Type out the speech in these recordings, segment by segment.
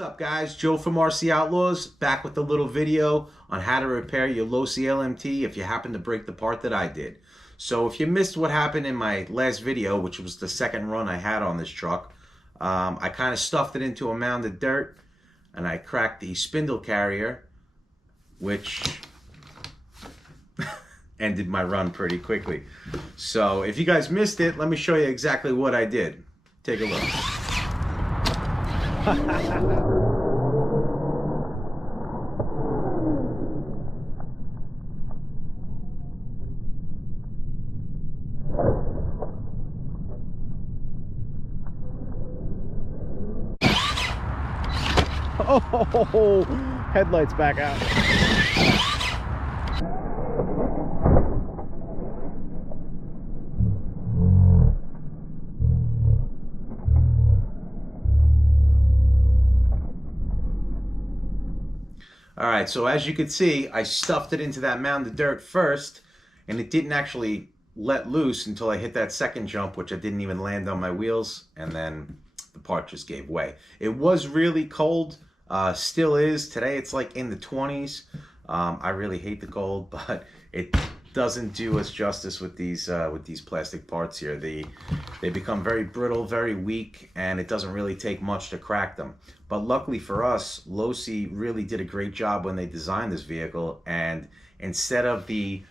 up, guys? Joe from RC Outlaws, back with a little video on how to repair your Losi LMT if you happen to break the part that I did. So if you missed what happened in my last video, which was the second run I had on this truck, I kind of stuffed it into a mound of dirt and I cracked the spindle carrier, which ended my run pretty quickly. So if you guys missed it, let me show you exactly what I did. Take a look. Oh, headlights back out. All right, so as you can see, I stuffed it into that mound of dirt first, and it didn't actually let loose until I hit that second jump, which I didn't even land on my wheels, and then the part just gave way. It was really cold, still is. Today it's like in the 20s. I really hate the cold, but it doesn't do us justice with these plastic parts here. They become very brittle, very weak, and it doesn't really take much to crack them. But luckily for us, Losi really did a great job when they designed this vehicle, and instead of the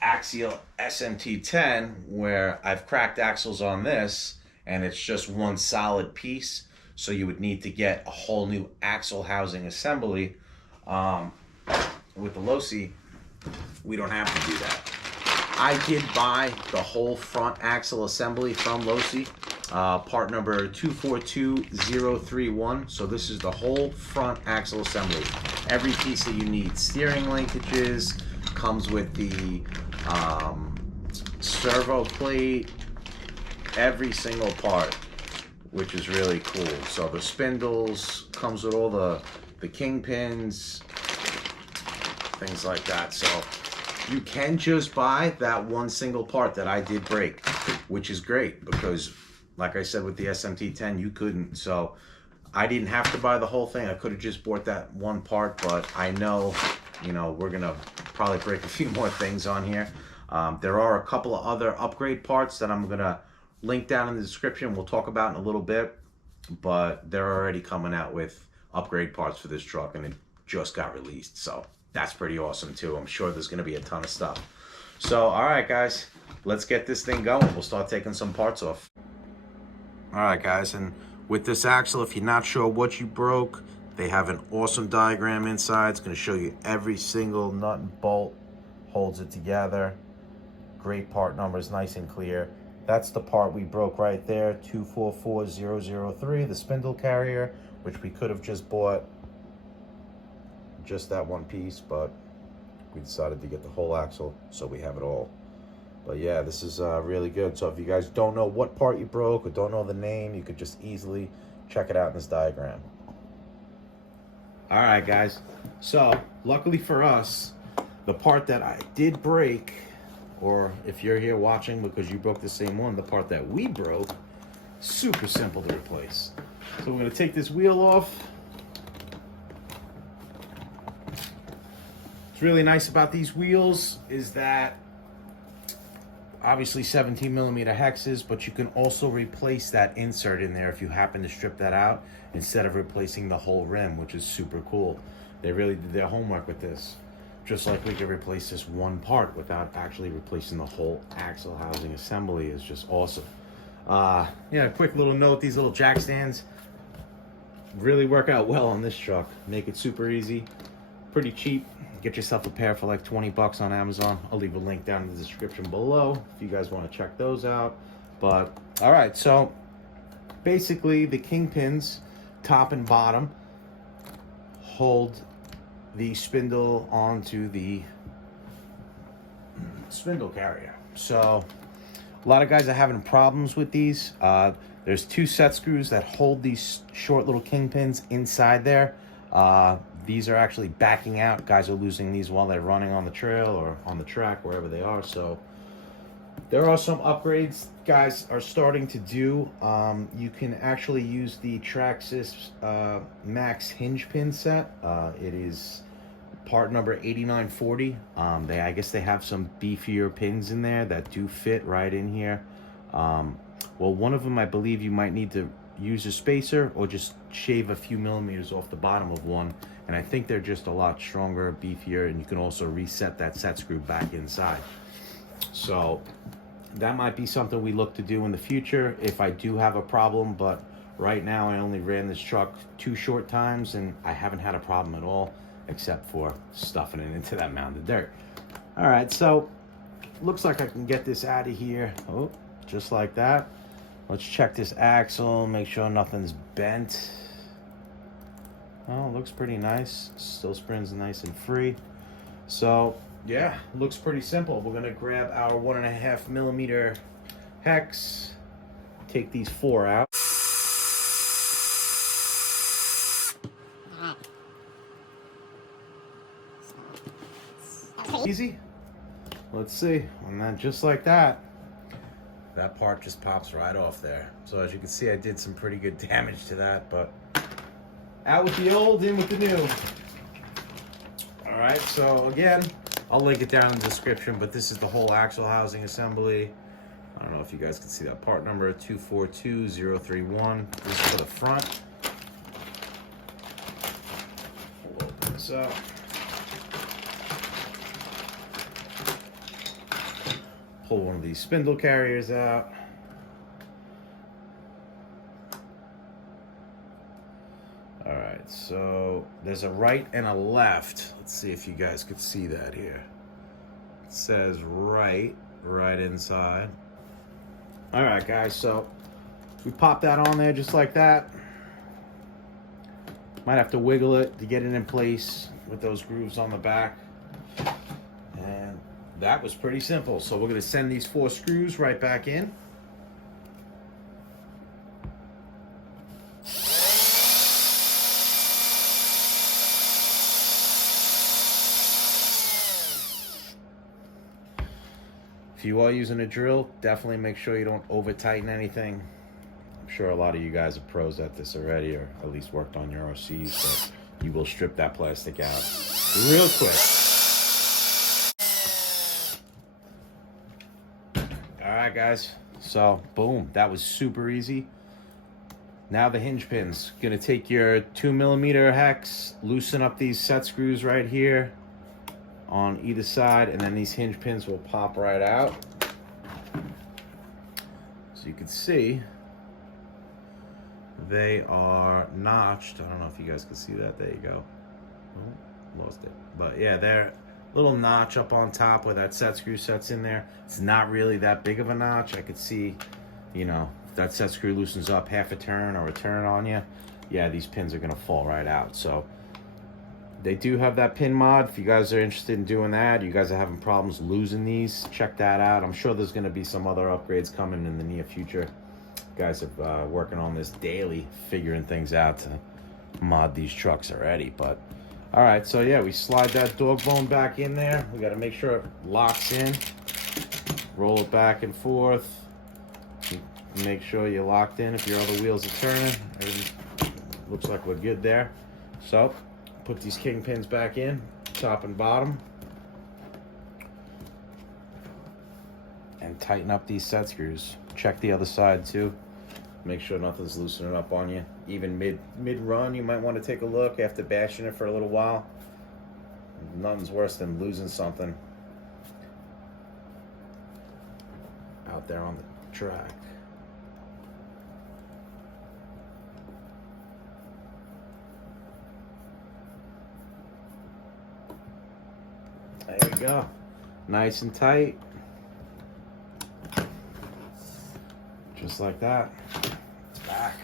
axial SMT10, where I've cracked axles on this and it's just one solid piece, so you would need to get a whole new axle housing assembly, with the Losi, we don't have to do that. I did buy the whole front axle assembly from Losi, part number 242031. So this is the whole front axle assembly. Every piece that you need. Steering linkages, comes with the servo plate, every single part, which is really cool. So the spindles, comes with all the kingpins, things like that. So you can just buy that one single part that I did break, which is great because, like I said, with the SMT10 you couldn't. So I didn't have to buy the whole thing. I could have just bought that one part, but I know, you know, we're gonna probably break a few more things on here. There are a couple of other upgrade parts that I'm gonna link down in the description. We'll talk about in a little bit, but they're already coming out with upgrade parts for this truck, and it just got released. So that's pretty awesome too. I'm sure there's going to be a ton of stuff. So, all right, guys, let's get this thing going. We'll start taking some parts off. All right, guys, and with this axle, if you're not sure what you broke, they have an awesome diagram inside. It's going to show you every single nut and bolt, holds it together. Great part numbers, nice and clear. That's the part we broke right there, 244003, the spindle carrier, which we could have just bought just that one piece, but we decided to get the whole axle, so we have it all. But yeah, this is really good. So if you guys don't know what part you broke or don't know the name, you could just easily check it out in this diagram. All right, guys, so luckily for us, the part that I did break, or if you're here watching because you broke the same one, the part that we broke, super simple to replace. So we're going to take this wheel off. What's really nice about these wheels is that obviously 17 millimeter hexes, but you can also replace that insert in there if you happen to strip that out instead of replacing the whole rim, which is super cool. They really did their homework with this. Just like we could replace this one part without actually replacing the whole axle housing assembly is just awesome. Yeah, a quick little note, these little jack stands really work out well on this truck. Make it super easy, pretty cheap. Get yourself a pair for like 20 bucks on Amazon. I'll leave a link down in the description below if you guys want to check those out. But all right, so basically the kingpins, top and bottom, hold the spindle onto the spindle carrier. So a lot of guys are having problems with these. There's two set screws that hold these short little kingpins inside there. These are actually backing out. Guys are losing these while they're running on the trail or on the track, wherever they are. So There are some upgrades guys are starting to do. You can actually use the Traxxas Maxx hinge pin set. It is part number 8940. I guess they have some beefier pins in there that do fit right in here. Well, one of them I believe you might need to use a spacer or just shave a few millimeters off the bottom of one, and I think they're just a lot stronger, beefier, and you can also reset that set screw back inside. So that might be something we look to do in the future if I do have a problem, but right now I only ran this truck 2 short times and I haven't had a problem at all, except for stuffing it into that mound of dirt. All right, so looks like I can get this out of here. Oh, just like that. Let's check this axle, make sure nothing's bent. Oh, looks pretty nice. Still springs nice and free. So yeah, looks pretty simple. We're gonna grab our 1.5 millimeter hex, take these 4 out. Easy. Let's see, and then just like that, that part just pops right off there. So as you can see, I did some pretty good damage to that, but out with the old, in with the new. All right, so again, I'll link it down in the description, but this is the whole axle housing assembly. I don't know if you guys can see that part number, 242031. This is for the front. We'll open this up. Pull one of these spindle carriers out. All right, so there's a right and a left. Let's see if you guys could see that here. It says right inside. All right, guys, so we pop that on there just like that. Might have to wiggle it to get it in place with those grooves on the back. And that was pretty simple. So we're gonna send these 4 screws right back in. If you are using a drill, definitely make sure you don't over tighten anything. I'm sure a lot of you guys are pros at this already, or at least worked on your OCs, but you will strip that plastic out real quick. All right, guys, so boom, that was super easy. Now the hinge pins. Gonna take your 2 millimeter hex, loosen up these set screws right here on either side, and then these hinge pins will pop right out. So you can see they are notched. I don't know if you guys can see that. There you go. Oh, lost it. But yeah, they're little notch up on top where that set screw sets in there. It's not really that big of a notch. I could see, you know, if that set screw loosens up half a turn or a turn on you, yeah, these pins are gonna fall right out. So they do have that pin mod. If you guys are interested in doing that, you guys are having problems losing these, check that out. I'm sure there's gonna be some other upgrades coming in the near future. You guys are working on this daily, figuring things out to mod these trucks already. But all right, so yeah, we slide that dog bone back in there. We got to make sure it locks in. Roll it back and forth. Make sure you're locked in if your other wheels are turning. Looks like we're good there. So put these kingpins back in, top and bottom, and tighten up these set screws. Check the other side too. Make sure nothing's loosening up on you. Even mid run, you might want to take a look after bashing it for a little while. Nothing's worse than losing something out there on the track. There you go. Nice and tight. Just like that. It's back.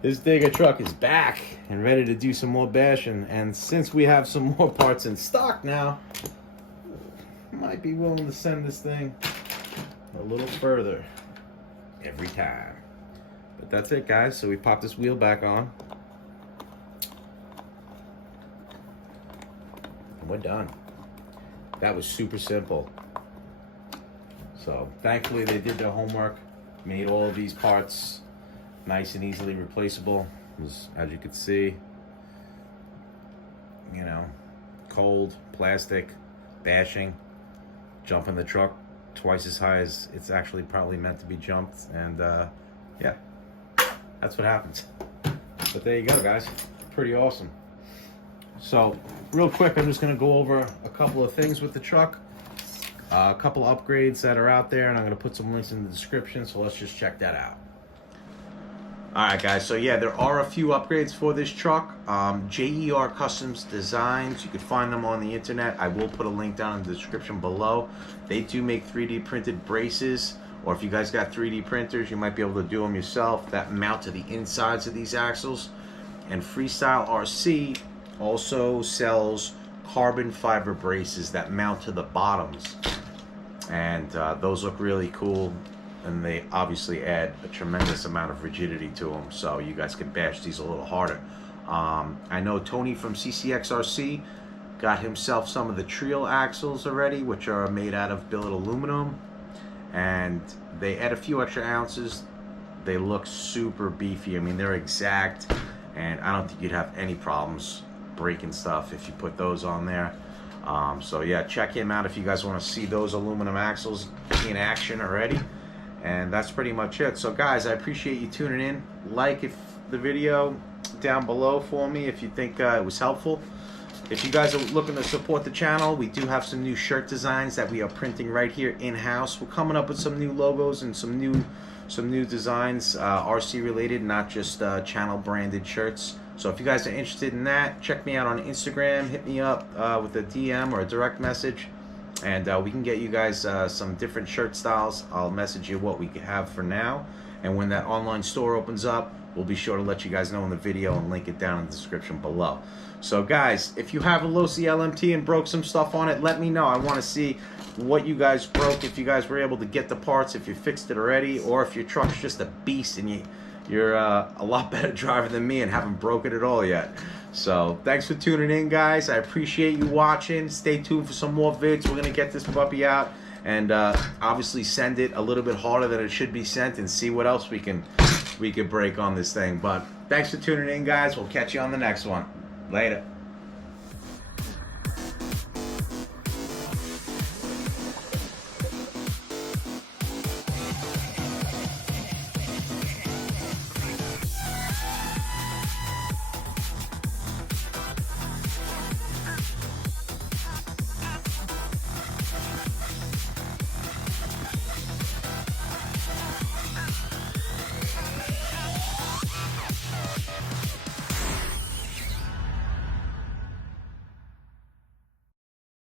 This digger truck is back and ready to do some more bashing. And since we have some more parts in stock now, might be willing to send this thing a little further every time. But that's it, guys. So we pop this wheel back on. And we're done. That was super simple. So thankfully they did their homework, made all of these parts nice and easily replaceable. As you can see, you know, cold, plastic, bashing, jumping the truck twice as high as it's actually probably meant to be jumped, and yeah, that's what happens. But there you go, guys. Pretty awesome. So real quick, I'm just gonna go over a couple of things with the truck, a couple of upgrades that are out there, and I'm gonna put some links in the description, so let's just check that out. Alright guys, so yeah, there are a few upgrades for this truck. JER Customs Designs, you can find them on the internet. I will put a link down in the description below. They do make 3D printed braces, or if you guys got 3D printers, you might be able to do them yourself, that mount to the insides of these axles. And Freestyle RC also sells carbon fiber braces that mount to the bottoms. And those look really cool. And they obviously add a tremendous amount of rigidity to them, so you guys can bash these a little harder. I know Tony from CCXRC got himself some of the Treal axles already, which are made out of billet aluminum, and they add a few extra ounces. They look super beefy. I mean, they're exact, and I don't think you'd have any problems breaking stuff if you put those on there. So yeah, check him out if you guys want to see those aluminum axles in action already. And that's pretty much it. So guys, I appreciate you tuning in. Like the video down below for me if you think it was helpful. If you guys are looking to support the channel, we do have some new shirt designs that we are printing right here in-house. We're coming up with some new logos and some new designs, RC related, not just channel branded shirts. So if you guys are interested in that, check me out on Instagram. Hit me up with a DM or a direct message. And we can get you guys some different shirt styles. I'll message you what we have for now. And when that online store opens up, we'll be sure to let you guys know in the video and link it down in the description below. So guys, if you have a Losi LMT and broke some stuff on it, let me know. I want to see what you guys broke, if you guys were able to get the parts, if you fixed it already, or if your truck's just a beast and you're a lot better driver than me and haven't broke it at all yet. So thanks for tuning in, guys. I appreciate you watching. Stay tuned for some more vids. We're gonna get this puppy out and obviously send it a little bit harder than it should be sent, and see what else we can break on this thing. But thanks for tuning in, guys. We'll catch you on the next one. Later.